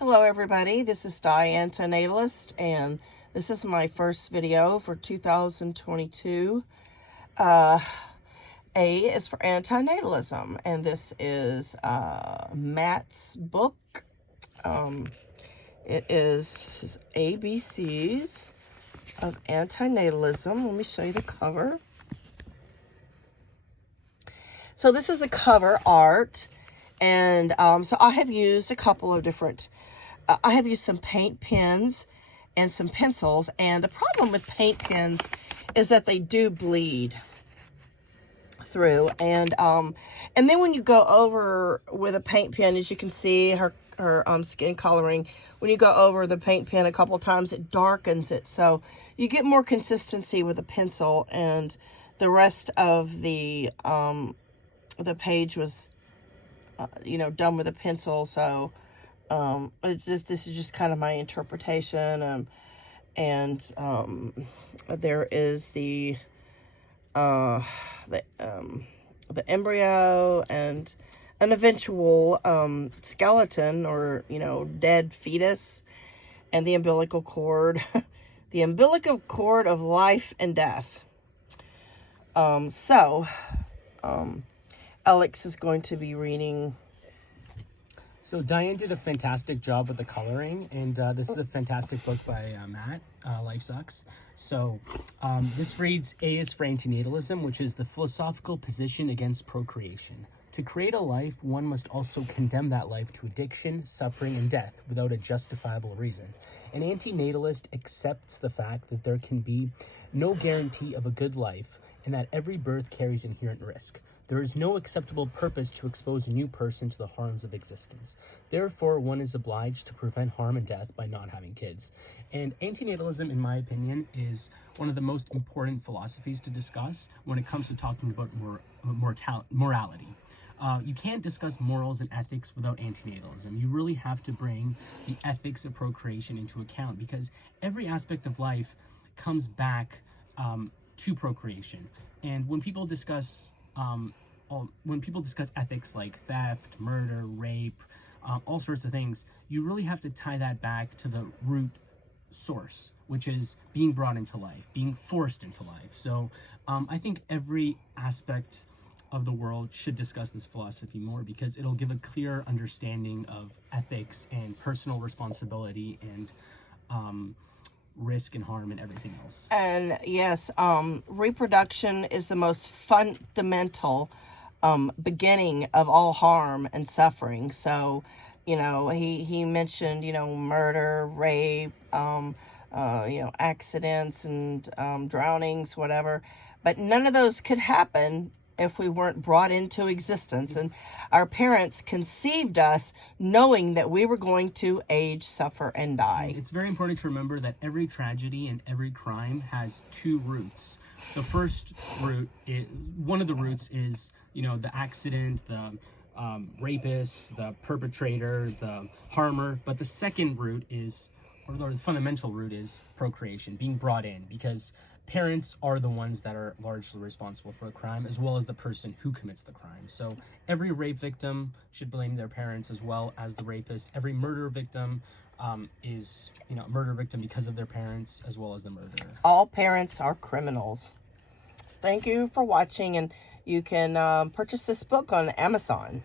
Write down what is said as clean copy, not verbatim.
Hello everybody, this is ANTINATALIST, and this is my first video for 2022. A is for antinatalism, and this is Matt's book. It is his ABCs of antinatalism. Let me show you the cover. So this is a cover art, and so I have used a couple of different, I have used some paint pens and some pencils, and the problem with paint pens is that they do bleed through, and then when you go over with a paint pen, as you can see, her skin coloring, when you go over the paint pen a couple times, it darkens it, so you get more consistency with a pencil, and the rest of the page was done with a pencil. So this is just kind of my interpretation. And there is the embryo and an eventual skeleton, or dead fetus, and the umbilical cord. The umbilical cord of life and death. Alex is going to be reading. So Diane did a fantastic job with the coloring, and this is a fantastic book by Matt, Life Sucks. So this reads, A is for antinatalism, which is the philosophical position against procreation. To create a life, one must also condemn that life to addiction, suffering, and death without a justifiable reason. An antinatalist accepts the fact that there can be no guarantee of a good life, and that every birth carries inherent risk. There is no acceptable purpose to expose a new person to the harms of existence. Therefore, one is obliged to prevent harm and death by not having kids. And antinatalism, in my opinion, is one of the most important philosophies to discuss when it comes to talking about morality. You can't discuss morals and ethics without antinatalism. You really have to bring the ethics of procreation into account, because every aspect of life comes back to procreation. And when people discuss ethics like theft, murder, rape, all sorts of things, you really have to tie that back to the root source, which is being brought into life, being forced into life. So I think every aspect of the world should discuss this philosophy more, because it'll give a clear understanding of ethics and personal responsibility and risk and harm and everything else. And yes, reproduction is the most fundamental beginning of all harm and suffering. So, he mentioned, murder, rape, accidents and drownings, whatever. But none of those could happen if we weren't brought into existence. And our parents conceived us knowing that we were going to age, suffer, and die. It's very important to remember that every tragedy and every crime has two roots. The first root, one of the roots is, the accident, the rapist, the perpetrator, the harmer. But the second root is, or the fundamental root is procreation, being brought in, because parents are the ones that are largely responsible for a crime, as well as the person who commits the crime. So every rape victim should blame their parents as well as the rapist. Every murder victim is, a murder victim because of their parents, as well as the murderer. All parents are criminals. Thank you for watching, and you can purchase this book on Amazon.